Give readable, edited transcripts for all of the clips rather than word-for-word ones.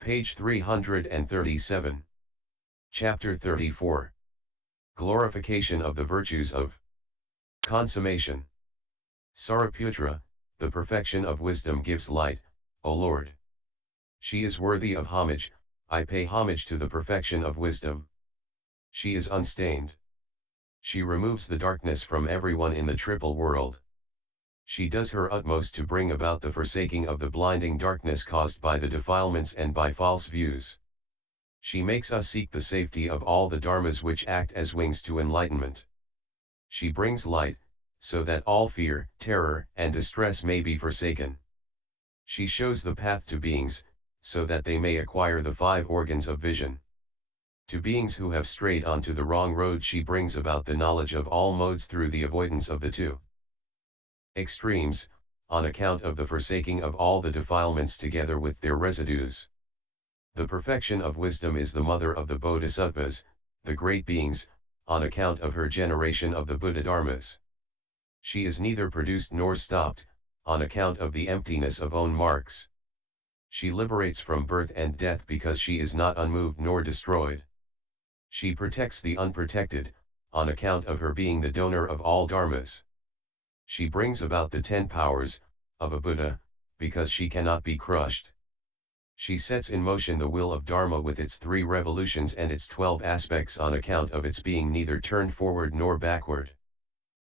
Page 337. Chapter 34. Glorification of the virtues of consummation. Sariputra, the perfection of wisdom gives light, O Lord. She is worthy of homage, I pay homage to the perfection of wisdom. She is unstained. She removes the darkness from everyone in the triple world. She does her utmost to bring about the forsaking of the blinding darkness caused by the defilements and by false views. She makes us seek the safety of all the dharmas which act as wings to enlightenment. She brings light, so that all fear, terror, and distress may be forsaken. She shows the path to beings, so that they may acquire the 5 organs of vision. To beings who have strayed onto the wrong road she brings about the knowledge of all modes through the avoidance of the 2 extremes, on account of the forsaking of all the defilements together with their residues. The perfection of wisdom is the mother of the bodhisattvas, the great beings, on account of her generation of the Buddha-dharmas. She is neither produced nor stopped, on account of the emptiness of own marks. She liberates from birth and death because she is not unmoved nor destroyed. She protects the unprotected, on account of her being the donor of all dharmas. She brings about the 10 powers of a Buddha, because she cannot be crushed. She sets in motion the wheel of Dharma with its 3 revolutions and its 12 aspects on account of its being neither turned forward nor backward.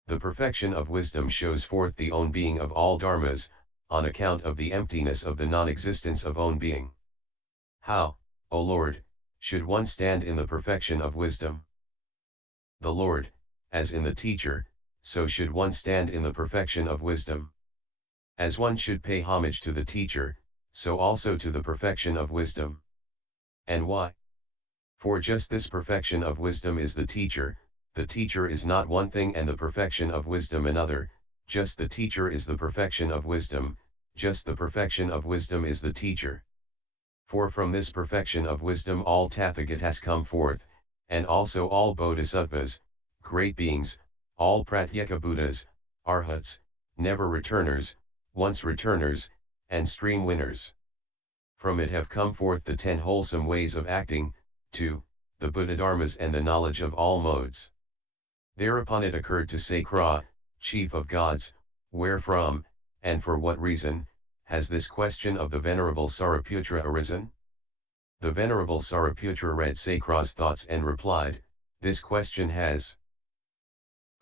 The perfection of wisdom shows forth the own being of all dharmas, on account of the emptiness of the non-existence of own being. How, O Lord, should one stand in the perfection of wisdom? The Lord, as in the teacher, so should one stand in the perfection of wisdom. As one should pay homage to the teacher, so also to the perfection of wisdom. And why? For just this perfection of wisdom is the teacher is not one thing and the perfection of wisdom another, just the teacher is the perfection of wisdom, just the perfection of wisdom is the teacher. For from this perfection of wisdom all Tathagatas come forth, and also all bodhisattvas, great beings, all pratyeka Buddhas, arhats, never returners, once returners, and stream winners. From it have come forth the 10 wholesome ways of acting, 2, the Buddha-dharmas and the knowledge of all modes. Thereupon it occurred to Sakra, chief of gods, wherefrom, and for what reason, has this question of the Venerable Sariputra arisen? The Venerable Sariputra read Sakra's thoughts and replied, this question has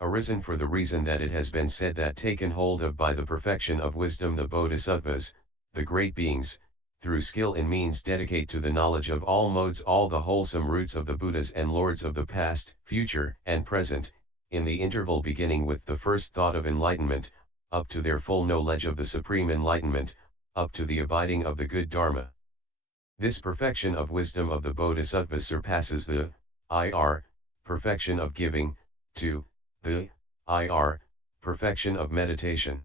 arisen for the reason that it has been said that taken hold of by the perfection of wisdom the bodhisattvas, the great beings, through skill in means dedicate to the knowledge of all modes all the wholesome roots of the Buddhas and lords of the past, future, and present, in the interval beginning with the first thought of enlightenment, up to their full knowledge of the supreme enlightenment, up to the abiding of the good Dharma. This perfection of wisdom of the bodhisattvas surpasses the perfection of giving, to the perfection of meditation.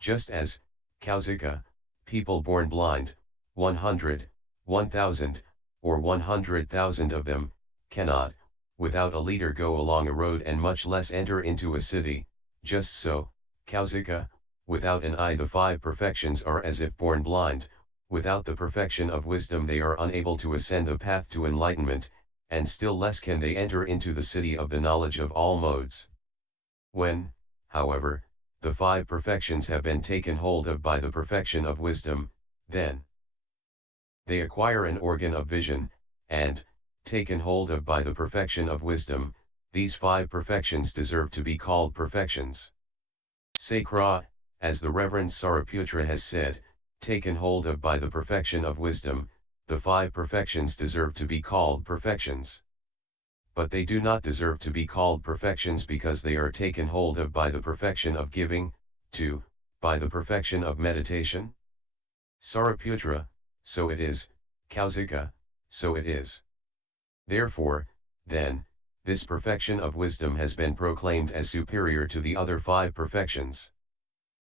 Just as, Kausika, people born blind, 100, 1,000, or 100,000 of them, cannot, without a leader go along a road and much less enter into a city, just so, Kausika, without an eye the 5 perfections are as if born blind, without the perfection of wisdom they are unable to ascend the path to enlightenment, and still less can they enter into the city of the knowledge of all modes. When, however, the 5 perfections have been taken hold of by the perfection of wisdom, then they acquire an organ of vision, and, taken hold of by the perfection of wisdom, these 5 perfections deserve to be called perfections. Sakra, as the Reverend Sariputra has said, taken hold of by the perfection of wisdom, the 5 perfections deserve to be called perfections. But they do not deserve to be called perfections because they are taken hold of by the perfection of giving, 2, by the perfection of meditation. Sariputra, so it is, Kausika, so it is. Therefore, then, this perfection of wisdom has been proclaimed as superior to the other 5 perfections.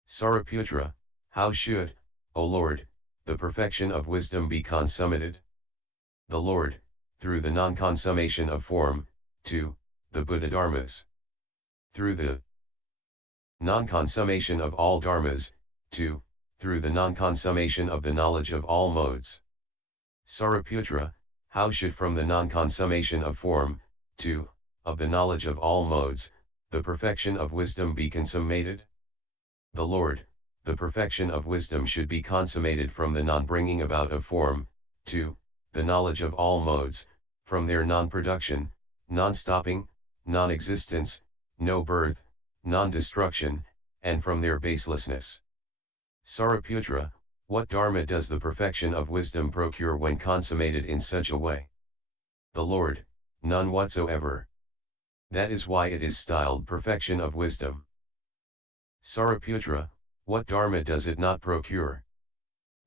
Sariputra, how should, O Lord, the perfection of wisdom be consummated? The Lord, through the non-consummation of form, 2, the Buddha-dharmas. Through the non-consummation of all dharmas, 2, through the non-consummation of the knowledge of all modes. Sariputra, how should from the non-consummation of form, 2, of the knowledge of all modes, the perfection of wisdom be consummated? The Lord, the perfection of wisdom should be consummated from the non-bringing about of form, 2, the knowledge of all modes, from their non-production, non-stopping, non-existence, no birth, non-destruction, and from their baselessness. Sariputra, what dharma does the perfection of wisdom procure when consummated in such a way? The Lord, none whatsoever. That is why it is styled perfection of wisdom. Sariputra, what dharma does it not procure?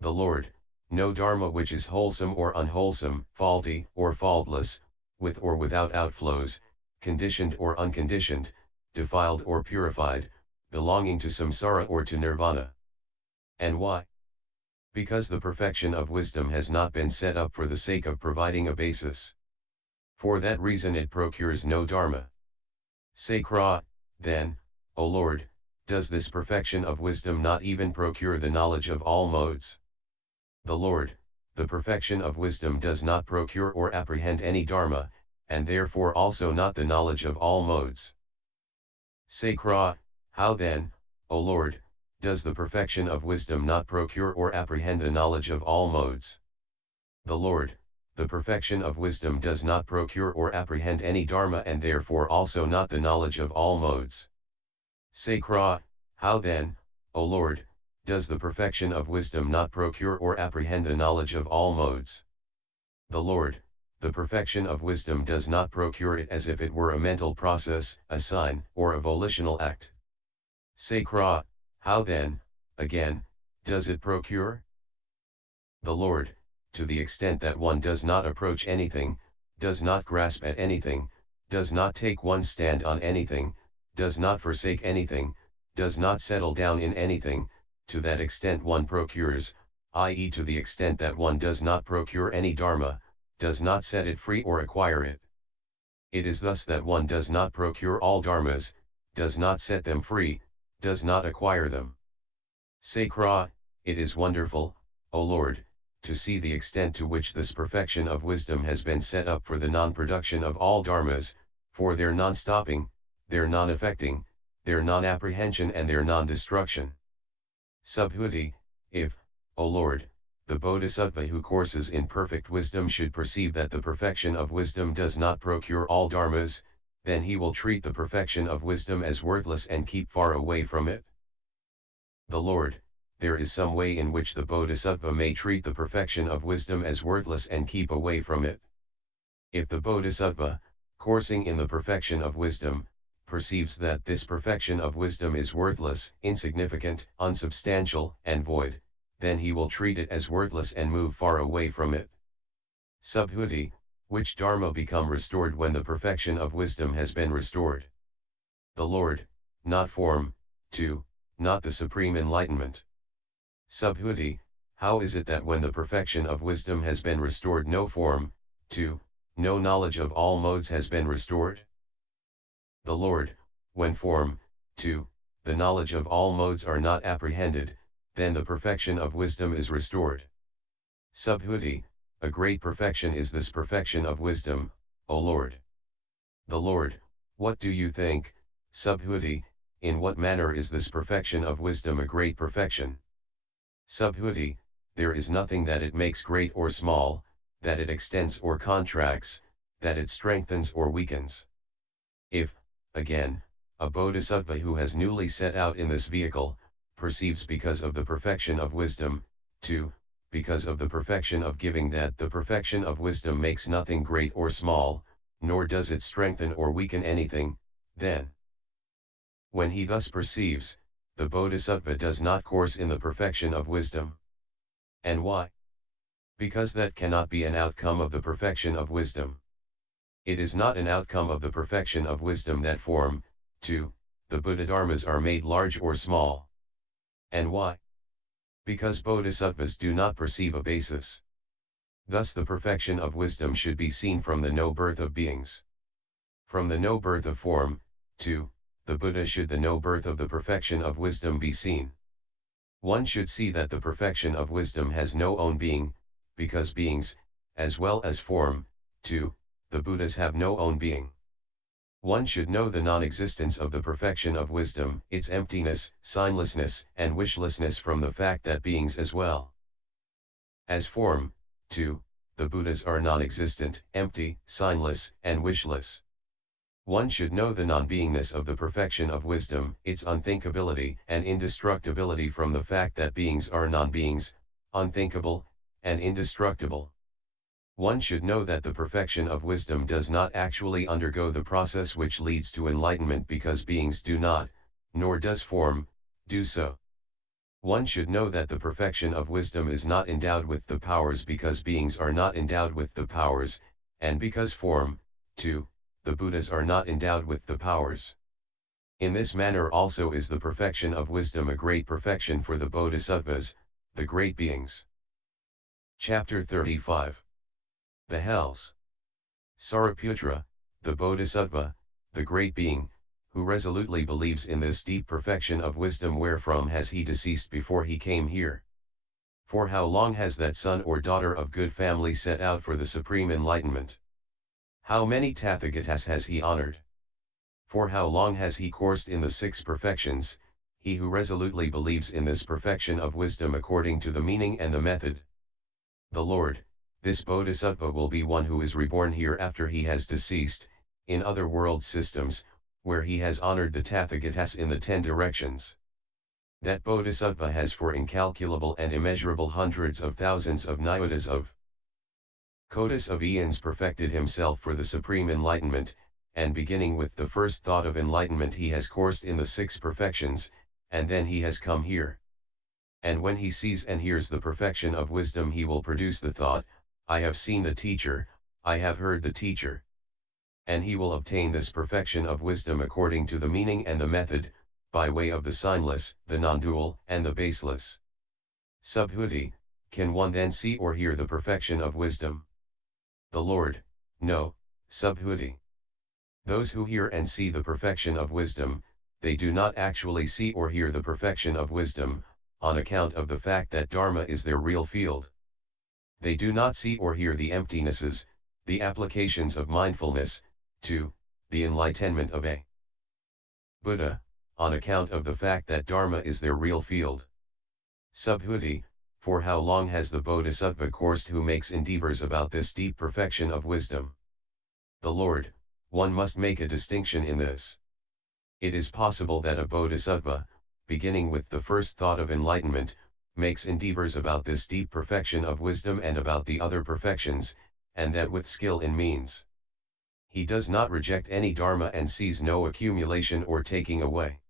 The Lord, no dharma which is wholesome or unwholesome, faulty or faultless, with or without outflows, conditioned or unconditioned, defiled or purified, belonging to samsara or to nirvana. And why? Because the perfection of wisdom has not been set up for the sake of providing a basis. For that reason it procures no dharma. Sakra, then, O Lord, does this perfection of wisdom not even procure the knowledge of all modes? The Lord, the perfection of wisdom does not procure or apprehend any dharma, and therefore also not the knowledge of all modes. Sakra, how then, O Lord, does the perfection of wisdom not procure or apprehend the knowledge of all modes? The Lord, the perfection of wisdom does not procure or apprehend any dharma and therefore also not the knowledge of all modes. Sakra, how then, O Lord, does the perfection of wisdom not procure or apprehend the knowledge of all modes? The Lord, the perfection of wisdom does not procure it as if it were a mental process, a sign, or a volitional act. Sakra, how then, again, does it procure? The Lord, to the extent that one does not approach anything, does not grasp at anything, does not take one's stand on anything, does not forsake anything, does not settle down in anything, to that extent one procures, i.e. to the extent that one does not procure any dharma, does not set it free or acquire it. It is thus that one does not procure all dharmas, does not set them free, does not acquire them. Sakra, it is wonderful, O Lord, to see the extent to which this perfection of wisdom has been set up for the non-production of all dharmas, for their non-stopping, their non-affecting, their non-apprehension and their non-destruction. Subhuti, if, O Lord, the Bodhisattva who courses in perfect wisdom should perceive that the perfection of wisdom does not procure all dharmas, then he will treat the perfection of wisdom as worthless and keep far away from it. The Lord, there is some way in which the Bodhisattva may treat the perfection of wisdom as worthless and keep away from it. If the Bodhisattva, coursing in the perfection of wisdom, perceives that this perfection of wisdom is worthless, insignificant, unsubstantial, and void, then he will treat it as worthless and move far away from it. Subhuti, which dharma become restored when the perfection of wisdom has been restored? The Lord, not form, 2, not the supreme enlightenment. Subhuti, how is it that when the perfection of wisdom has been restored no form, 2, no knowledge of all modes has been restored? The Lord, when form, 2, the knowledge of all modes are not apprehended, then the perfection of wisdom is restored. Subhuti, a great perfection is this perfection of wisdom, O Lord. The Lord, what do you think, Subhuti, in what manner is this perfection of wisdom a great perfection? Subhuti, there is nothing that it makes great or small, that it extends or contracts, that it strengthens or weakens. If, again, a bodhisattva who has newly set out in this vehicle, perceives because of the perfection of wisdom, 2, because of the perfection of giving that the perfection of wisdom makes nothing great or small, nor does it strengthen or weaken anything, then, when he thus perceives, the bodhisattva does not course in the perfection of wisdom. And why? Because that cannot be an outcome of the perfection of wisdom. It is not an outcome of the perfection of wisdom that form, 2, the Buddha-dharmas are made large or small. And why? Because bodhisattvas do not perceive a basis. Thus the perfection of wisdom should be seen from the no-birth of beings. From the no-birth of form, 2, the Buddha should the no-birth of the perfection of wisdom be seen. One should see that the perfection of wisdom has no own being, because beings, as well as form. 2. The Buddhas have no own being. One should know the non-existence of the perfection of wisdom, its emptiness, signlessness, and wishlessness from the fact that beings as well as form. 2. The Buddhas are non-existent, empty, signless, and wishless. One should know the non-beingness of the perfection of wisdom, its unthinkability and indestructibility from the fact that beings are non-beings, unthinkable, and indestructible. One should know that the perfection of wisdom does not actually undergo the process which leads to enlightenment because beings do not, nor does form, do so. One should know that the perfection of wisdom is not endowed with the powers because beings are not endowed with the powers, and because form, 2, the Buddhas are not endowed with the powers. In this manner also is the perfection of wisdom a great perfection for the Bodhisattvas, the great beings. Chapter 35. The Hells. Sariputra, the Bodhisattva, the great being, who resolutely believes in this deep perfection of wisdom, wherefrom has he deceased before he came here? For how long has that son or daughter of good family set out for the supreme enlightenment? How many Tathagatas has he honored? For how long has he coursed in the 6 perfections, he who resolutely believes in this perfection of wisdom according to the meaning and the method? The Lord, this Bodhisattva will be one who is reborn here after he has deceased, in other world systems, where he has honored the Tathagatas in the 10 directions. That Bodhisattva has for incalculable and immeasurable hundreds of thousands of nyotas of kotas of eons perfected himself for the supreme enlightenment, and beginning with the first thought of enlightenment he has coursed in the 6 perfections, and then he has come here. And when he sees and hears the perfection of wisdom he will produce the thought, I have seen the teacher, I have heard the teacher. And he will obtain this perfection of wisdom according to the meaning and the method, by way of the signless, the non-dual, and the baseless. Subhuti, can one then see or hear the perfection of wisdom? The Lord, no, Subhuti. Those who hear and see the perfection of wisdom, they do not actually see or hear the perfection of wisdom, on account of the fact that Dharma is their real field. They do not see or hear the emptinesses, the applications of mindfulness, to the enlightenment of a Buddha, on account of the fact that Dharma is their real field. Subhuti, for how long has the Bodhisattva coursed who makes endeavors about this deep perfection of wisdom? The Lord, one must make a distinction in this. It is possible that a Bodhisattva, beginning with the first thought of enlightenment, makes endeavors about this deep perfection of wisdom and about the other perfections, and that with skill in means. He does not reject any dharma and sees no accumulation or taking away.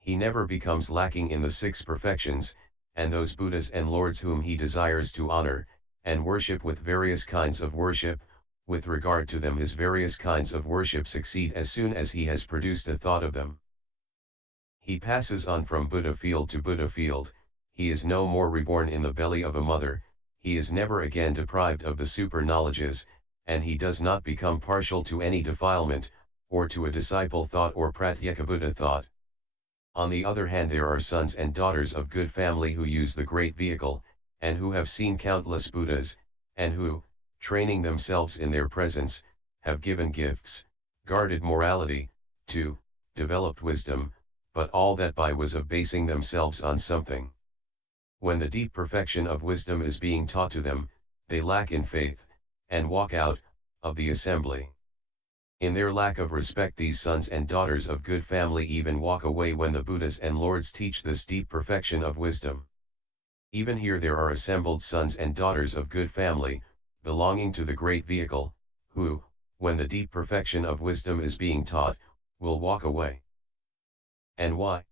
He never becomes lacking in the 6 perfections, and those Buddhas and Lords whom he desires to honor, and worship with various kinds of worship, with regard to them his various kinds of worship succeed as soon as he has produced a thought of them. He passes on from Buddha field to Buddha field, he is no more reborn in the belly of a mother, he is never again deprived of the super knowledges, and he does not become partial to any defilement, or to a disciple thought or Pratyekabuddha thought. On the other hand, there are sons and daughters of good family who use the great vehicle, and who have seen countless Buddhas, and who, training themselves in their presence, have given gifts, guarded morality, developed wisdom, but all that by was of basing themselves on something. When the deep perfection of wisdom is being taught to them, they lack in faith, and walk out of the assembly. In their lack of respect, these sons and daughters of good family even walk away when the Buddhas and Lords teach this deep perfection of wisdom. Even here there are assembled sons and daughters of good family, belonging to the great vehicle, who, when the deep perfection of wisdom is being taught, will walk away. And why?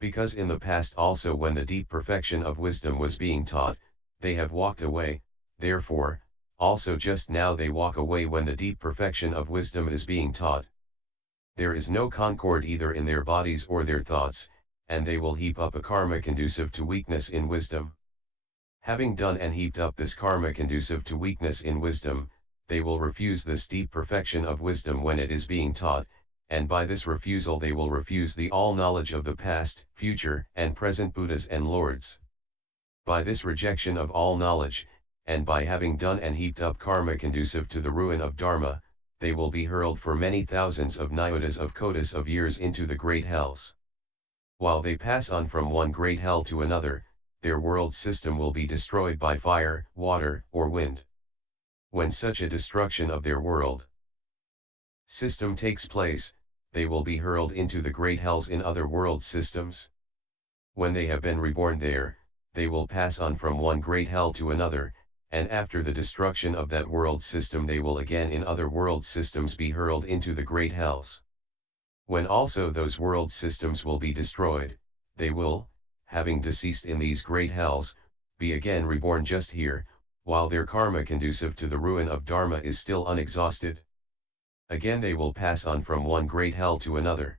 Because in the past also when the deep perfection of wisdom was being taught, they have walked away, therefore, also just now they walk away when the deep perfection of wisdom is being taught. There is no concord either in their bodies or their thoughts, and they will heap up a karma conducive to weakness in wisdom. Having done and heaped up this karma conducive to weakness in wisdom, they will refuse this deep perfection of wisdom when it is being taught, and by this refusal they will refuse the all knowledge of the past, future, and present Buddhas and Lords. By this rejection of all knowledge, and by having done and heaped up karma conducive to the ruin of dharma, they will be hurled for many thousands of nyotas of kotis of years into the great hells. While they pass on from one great hell to another, their world system will be destroyed by fire, water, or wind. When such a destruction of their world system takes place, they will be hurled into the great hells in other world systems. When they have been reborn there, they will pass on from one great hell to another, and after the destruction of that world system they will again in other world systems be hurled into the great hells. When also those world systems will be destroyed, they will, having deceased in these great hells, be again reborn just here, while their karma conducive to the ruin of dharma is still unexhausted. Again they will pass on from one great hell to another.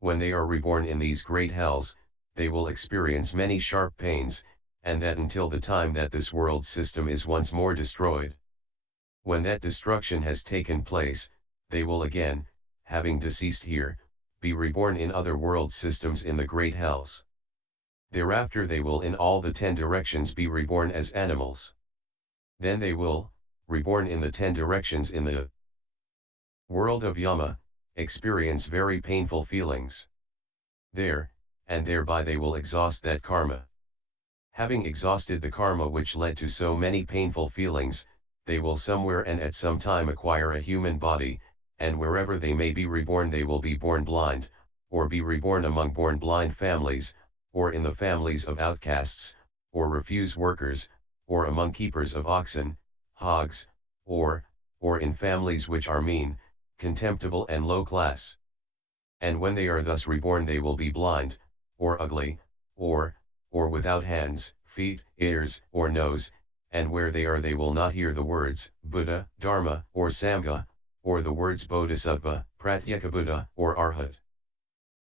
When they are reborn in these great hells, they will experience many sharp pains, and that until the time that this world system is once more destroyed. When that destruction has taken place, they will again, having deceased here, be reborn in other world systems in the great hells. Thereafter they will in all the 10 directions be reborn as animals. Then they will, reborn in the 10 directions in the world of Yama, experience very painful feelings. There, and thereby they will exhaust that karma. Having exhausted the karma which led to so many painful feelings, they will somewhere and at some time acquire a human body, and wherever they may be reborn they will be born blind, or be reborn among born blind families, or in the families of outcasts, or refuse workers, or among keepers of oxen, hogs, or in families which are mean, contemptible and low class. And when they are thus reborn they will be blind, or ugly, or without hands, feet, ears, or nose, and where they are they will not hear the words, Buddha, Dharma, or Sangha, or the words Bodhisattva, Pratyekabuddha, or Arhat.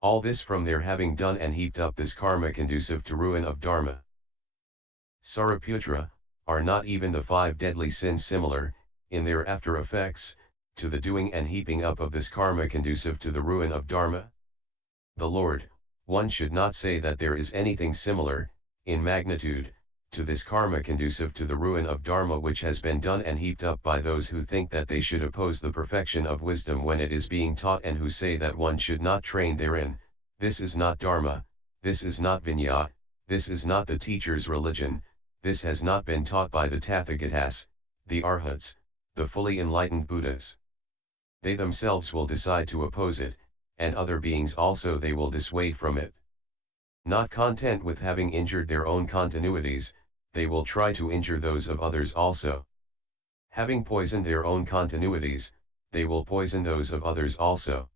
All this from their having done and heaped up this karma conducive to ruin of dharma. Sariputra, are not even the 5 deadly sins similar, in their after effects, to the doing and heaping up of this karma conducive to the ruin of dharma? The Lord, one should not say that there is anything similar, in magnitude, to this karma conducive to the ruin of dharma which has been done and heaped up by those who think that they should oppose the perfection of wisdom when it is being taught and who say that one should not train therein. This is not dharma, this is not vinaya, this is not the teacher's religion, this has not been taught by the Tathagatas, the Arhats, the fully enlightened Buddhas. They themselves will decide to oppose it, and other beings also they will dissuade from it. Not content with having injured their own continuities, they will try to injure those of others also. Having poisoned their own continuities, they will poison those of others also.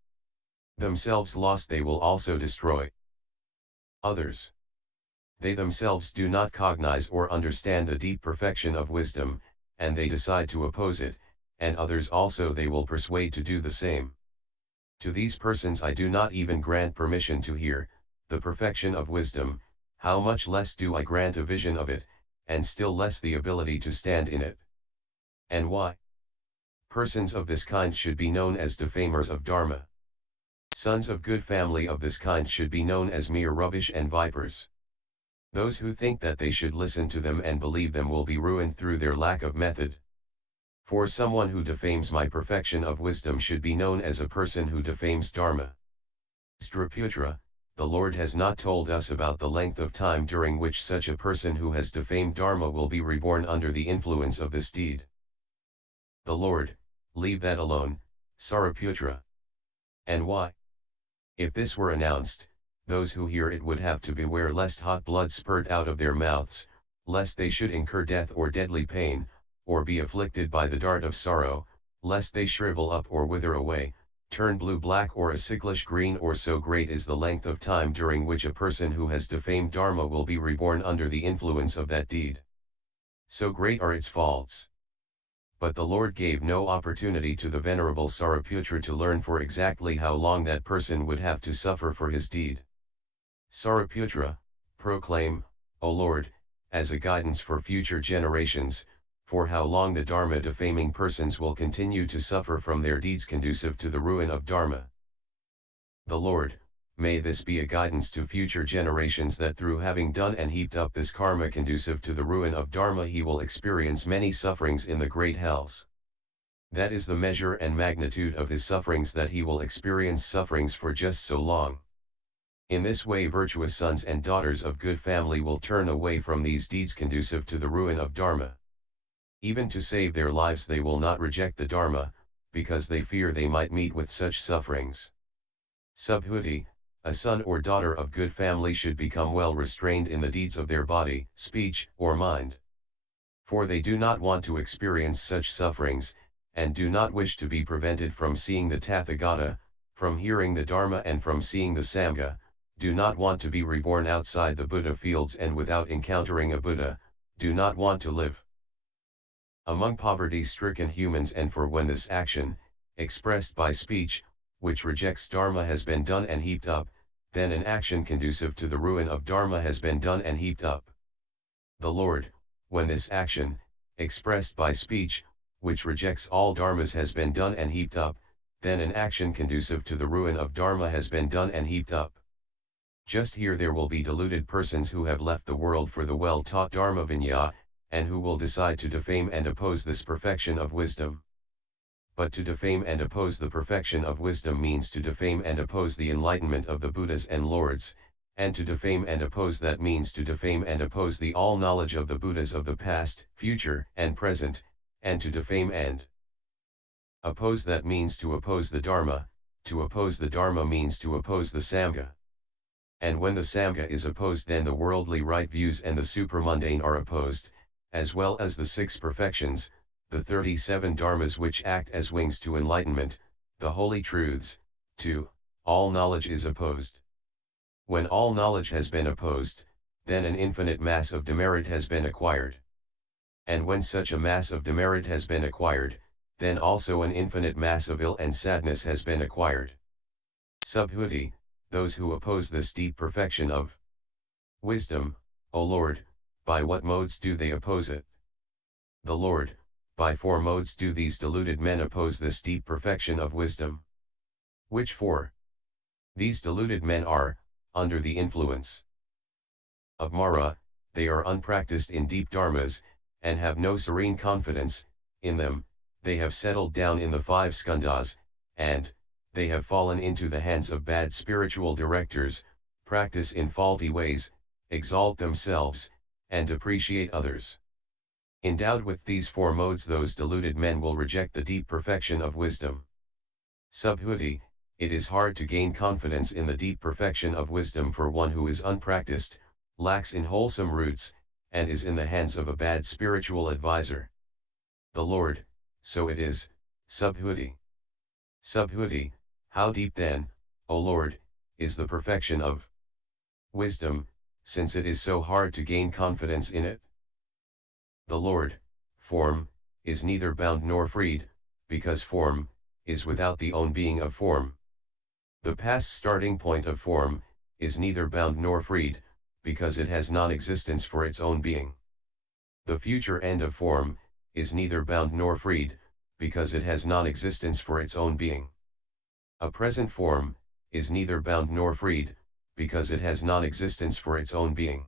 Themselves lost they will also destroy others. They themselves do not cognize or understand the deep perfection of wisdom, and they decide to oppose it, and others also they will persuade to do the same. To these persons I do not even grant permission to hear the perfection of wisdom, how much less do I grant a vision of it, and still less the ability to stand in it. And why? Persons of this kind should be known as defamers of dharma. Sons of good family of this kind should be known as mere rubbish and vipers. Those who think that they should listen to them and believe them will be ruined through their lack of method. For someone who defames my perfection of wisdom should be known as a person who defames dharma. Sariputra, the Lord has not told us about the length of time during which such a person who has defamed dharma will be reborn under the influence of this deed. The Lord, leave that alone, Sariputra. And why? If this were announced, those who hear it would have to beware lest hot blood spurt out of their mouths, lest they should incur death or deadly pain, or be afflicted by the dart of sorrow, lest they shrivel up or wither away, turn blue-black or a sicklish green, or so great is the length of time during which a person who has defamed dharma will be reborn under the influence of that deed. So great are its faults. But the Lord gave no opportunity to the venerable Sariputra to learn for exactly how long that person would have to suffer for his deed. Sariputra, proclaim, O Lord, as a guidance for future generations, for how long the dharma defaming persons will continue to suffer from their deeds conducive to the ruin of dharma. The Lord, may this be a guidance to future generations that through having done and heaped up this karma conducive to the ruin of Dharma he will experience many sufferings in the great hells. That is the measure and magnitude of his sufferings, that he will experience sufferings for just so long. In this way virtuous sons and daughters of good family will turn away from these deeds conducive to the ruin of Dharma. Even to save their lives they will not reject the Dharma, because they fear they might meet with such sufferings. Subhuti, a son or daughter of good family should become well restrained in the deeds of their body, speech, or mind. For they do not want to experience such sufferings, and do not wish to be prevented from seeing the Tathagata, from hearing the Dharma and from seeing the Sangha, do not want to be reborn outside the Buddha fields and without encountering a Buddha, do not want to live among poverty-stricken humans, and for when this action, expressed by speech, which rejects Dharma has been done and heaped up, then an action conducive to the ruin of Dharma has been done and heaped up. The Lord, when this action, expressed by speech, which rejects all dharmas has been done and heaped up, then an action conducive to the ruin of Dharma has been done and heaped up. Just here there will be deluded persons who have left the world for the well-taught Dharma Vinaya, and who will decide to defame and oppose this perfection of wisdom. But to defame and oppose the perfection of wisdom means to defame and oppose the enlightenment of the Buddhas and Lords, and to defame and oppose that means to defame and oppose the all-knowledge of the Buddhas of the past, future, and present, and to defame and oppose that means to oppose the Dharma, to oppose the Dharma means to oppose the Sangha. And when the Sangha is opposed, then the worldly right views and the supramundane are opposed, as well as the 6 perfections, the 37 dharmas which act as wings to enlightenment, the holy truths, to all knowledge is opposed. When all knowledge has been opposed, then an infinite mass of demerit has been acquired. And when such a mass of demerit has been acquired, then also an infinite mass of ill and sadness has been acquired. Subhuti, those who oppose this deep perfection of wisdom, O Lord, by what modes do they oppose it? The Lord, by 4 modes do these deluded men oppose this deep perfection of wisdom. Which 4? These deluded men are, under the influence of Mara, they are unpracticed in deep dharmas, and have no serene confidence in them, they have settled down in the 5 skandhas, and they have fallen into the hands of bad spiritual directors, practice in faulty ways, exalt themselves, and depreciate others. Endowed with these 4 modes, those deluded men will reject the deep perfection of wisdom. Subhuti, it is hard to gain confidence in the deep perfection of wisdom for one who is unpracticed, lacks in wholesome roots, and is in the hands of a bad spiritual advisor. The Lord, so it is, Subhuti. Subhuti, how deep then, O Lord, is the perfection of wisdom, since it is so hard to gain confidence in it? The Lord, form, is neither bound nor freed, because form, is without the own being of form. The past starting point of form, is neither bound nor freed, because it has non-existence for its own being. The future end of form, is neither bound nor freed, because it has non-existence for its own being. A present form, is neither bound nor freed, because it has non-existence for its own being.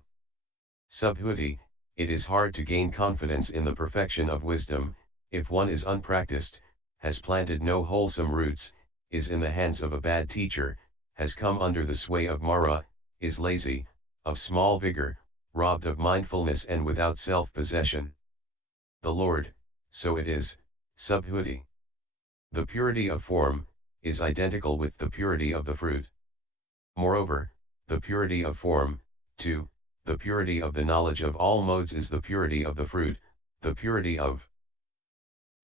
Subhuti, it is hard to gain confidence in the perfection of wisdom, if one is unpracticed, has planted no wholesome roots, is in the hands of a bad teacher, has come under the sway of Mara, is lazy, of small vigor, robbed of mindfulness and without self-possession. The Lord, so it is, Subhuti. The purity of form, is identical with the purity of the fruit. Moreover, the purity of form, too, the purity of the knowledge of all modes is the purity of the fruit, the purity of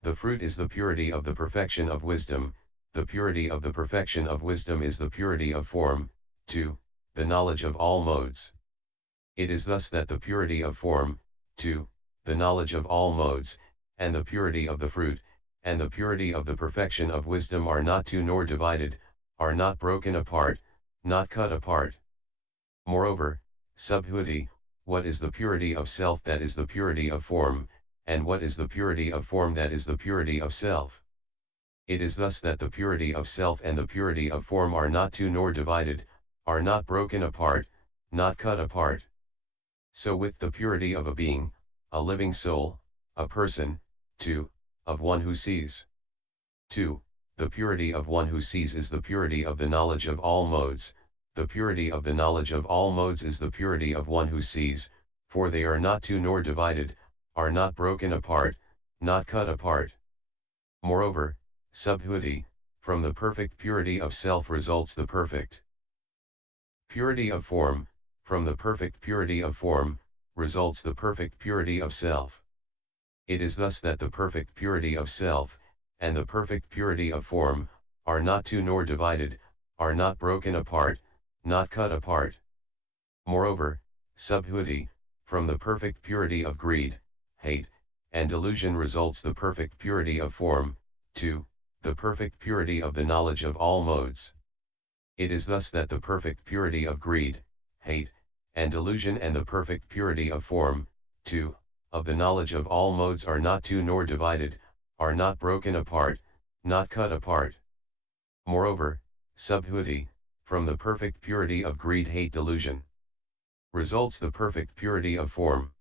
the fruit is the purity of the perfection of wisdom, the purity of the perfection of wisdom is the purity of form, too, the knowledge of all modes. It is thus that the purity of form, too, the knowledge of all modes, and the purity of the fruit, and the purity of the perfection of wisdom are not two nor divided, are not broken apart, not cut apart. Moreover, Subhuti, what is the purity of self? That is the purity of form, and what is the purity of form? That is the purity of self. It is thus that the purity of self and the purity of form are not two nor divided, are not broken apart, not cut apart. So with the purity of a being, a living soul, a person, 2, of one who sees. 2. The purity of one who sees is the purity of the knowledge of all modes, the purity of the knowledge of all modes is the purity of one who sees, for they are not two nor divided, are not broken apart, not cut apart. Moreover, subhuti, from the perfect purity of self results the perfect purity of form, from the perfect purity of form, results the perfect purity of self. It is thus that the perfect purity of self, and the perfect purity of form, are not two nor divided, are not broken apart, not cut apart. Moreover, subhuti, from the perfect purity of greed, hate, and delusion results the perfect purity of form, 2, the perfect purity of the knowledge of all modes. It is thus that the perfect purity of greed, hate, and delusion and the perfect purity of form, 2, of the knowledge of all modes are not two nor divided, are not broken apart, not cut apart. Moreover, subhuti, from the perfect purity of greed, hate, delusion, results the perfect purity of form.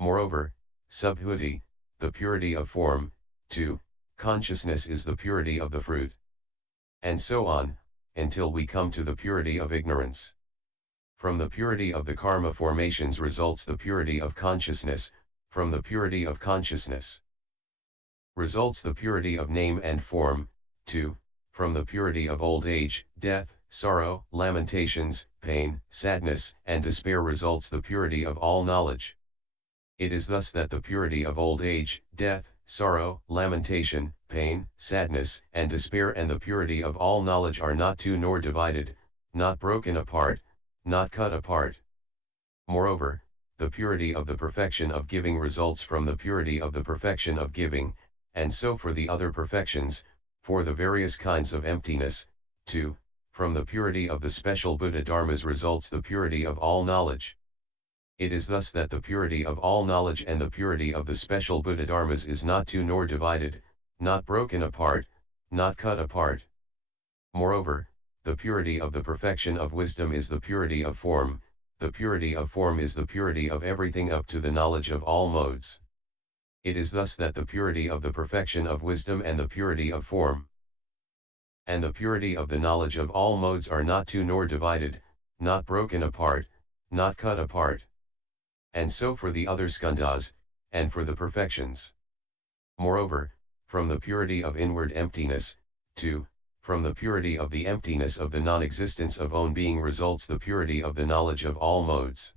Moreover, subhuti, the purity of form, 2, consciousness is the purity of the fruit. And so on, until we come to the purity of ignorance. From the purity of the karma formations results the purity of consciousness, from the purity of consciousness results the purity of name and form, 2, from the purity of old age, death, sorrow, lamentations, pain, sadness, and despair results the purity of all knowledge. It is thus that the purity of old age, death, sorrow, lamentation, pain, sadness, and despair and the purity of all knowledge are not two nor divided, not broken apart, not cut apart. Moreover, the purity of the perfection of giving results from the purity of the perfection of giving, and so for the other perfections, for the various kinds of emptiness, 2, from the purity of the special Buddha dharmas results the purity of all knowledge. It is thus that the purity of all knowledge and the purity of the special Buddha dharmas is not two nor divided, not broken apart, not cut apart. Moreover, the purity of the perfection of wisdom is the purity of form, the purity of form is the purity of everything up to the knowledge of all modes. It is thus that the purity of the perfection of wisdom and the purity of form and the purity of the knowledge of all modes are not two nor divided, not broken apart, not cut apart. And so for the other skandhas, and for the perfections. Moreover, from the purity of inward emptiness, 2, from the purity of the emptiness of the non-existence of own being results the purity of the knowledge of all modes.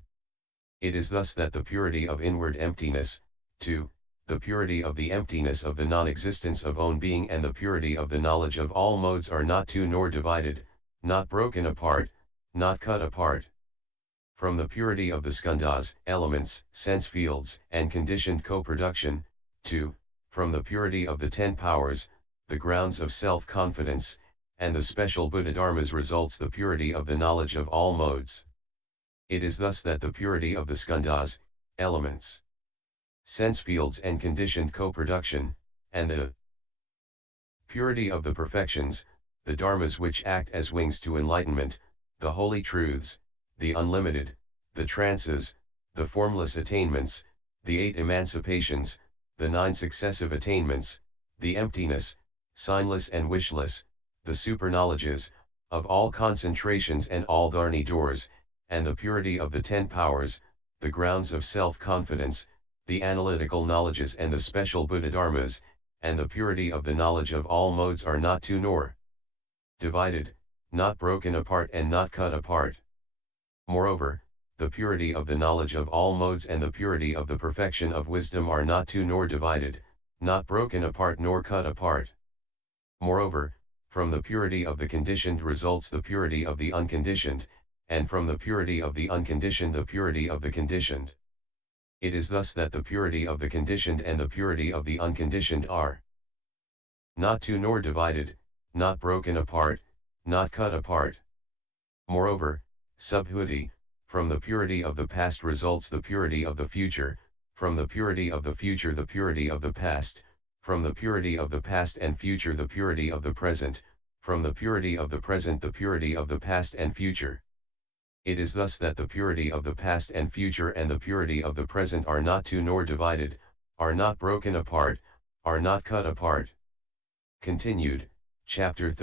It is thus that the purity of inward emptiness, 2, the purity of the emptiness of the non-existence of own being and the purity of the knowledge of all modes are not two nor divided, not broken apart, not cut apart. From the purity of the skandhas, elements, sense fields, and conditioned co-production, 2, from the purity of the 10 powers, the grounds of self-confidence, and the special Buddha dharmas results the purity of the knowledge of all modes. It is thus that the purity of the skandhas, elements, sense fields and conditioned co-production, and the purity of the perfections, the dharmas which act as wings to enlightenment, the holy truths, the unlimited, the trances, the formless attainments, the 8 emancipations, the 9 successive attainments, the emptiness, signless and wishless, the superknowledges, of all concentrations and all dharni doors, and the purity of the 10 powers, the grounds of self-confidence, the analytical knowledges and the special Buddha dharmas, and the purity of the knowledge of all modes are not two nor divided, not broken apart and not cut apart. Moreover, the purity of the knowledge of all modes and the purity of the perfection of wisdom are not two nor divided, not broken apart nor cut apart. Moreover, from the purity of the conditioned results the purity of the unconditioned, and from the purity of the unconditioned the purity of the conditioned. It is thus that the purity of the conditioned and the purity of the unconditioned are not two nor divided, not broken apart, not cut apart. Moreover, subhuti, from the purity of the past results the purity of the future, from the purity of the future the purity of the past, from the purity of the past and future the purity of the present, from the purity of the present the purity of the past and future. It is thus that the purity of the past and future and the purity of the present are not two nor divided, are not broken apart, are not cut apart. Continued, Chapter